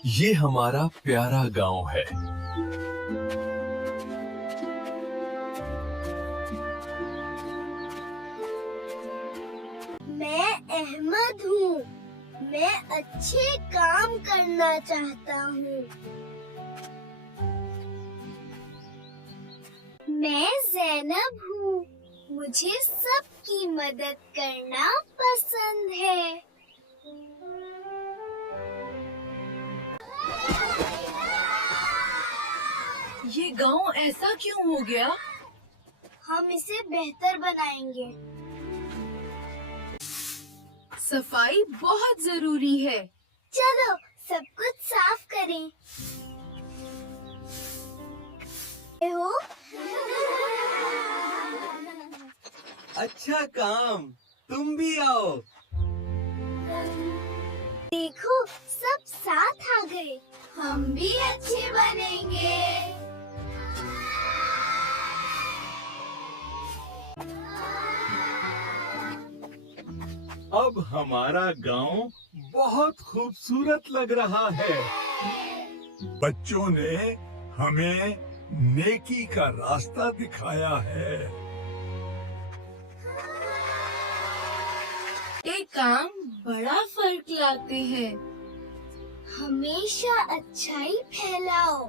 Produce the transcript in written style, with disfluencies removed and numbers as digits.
ये हमारा प्यारा गांव है। मैं अहमद हूँ। मैं अच्छे काम करना चाहता हूँ। मैं ज़ैनब हूँ। मुझे सबकी मदद करना पसंद है। ये गांव ऐसा क्यों हो गया? हम इसे बेहतर बनाएंगे। सफाई बहुत जरूरी है। चलो सब कुछ साफ करें। हो अच्छा काम, तुम भी आओ। देखो सब साथ आ गए। हम भी अच्छे बनेंगे। अब हमारा गांव बहुत खूबसूरत लग रहा है। बच्चों ने हमें नेकी का रास्ता दिखाया है। ये काम बड़ा फर्क लाते हैं। हमेशा अच्छाई फैलाओ।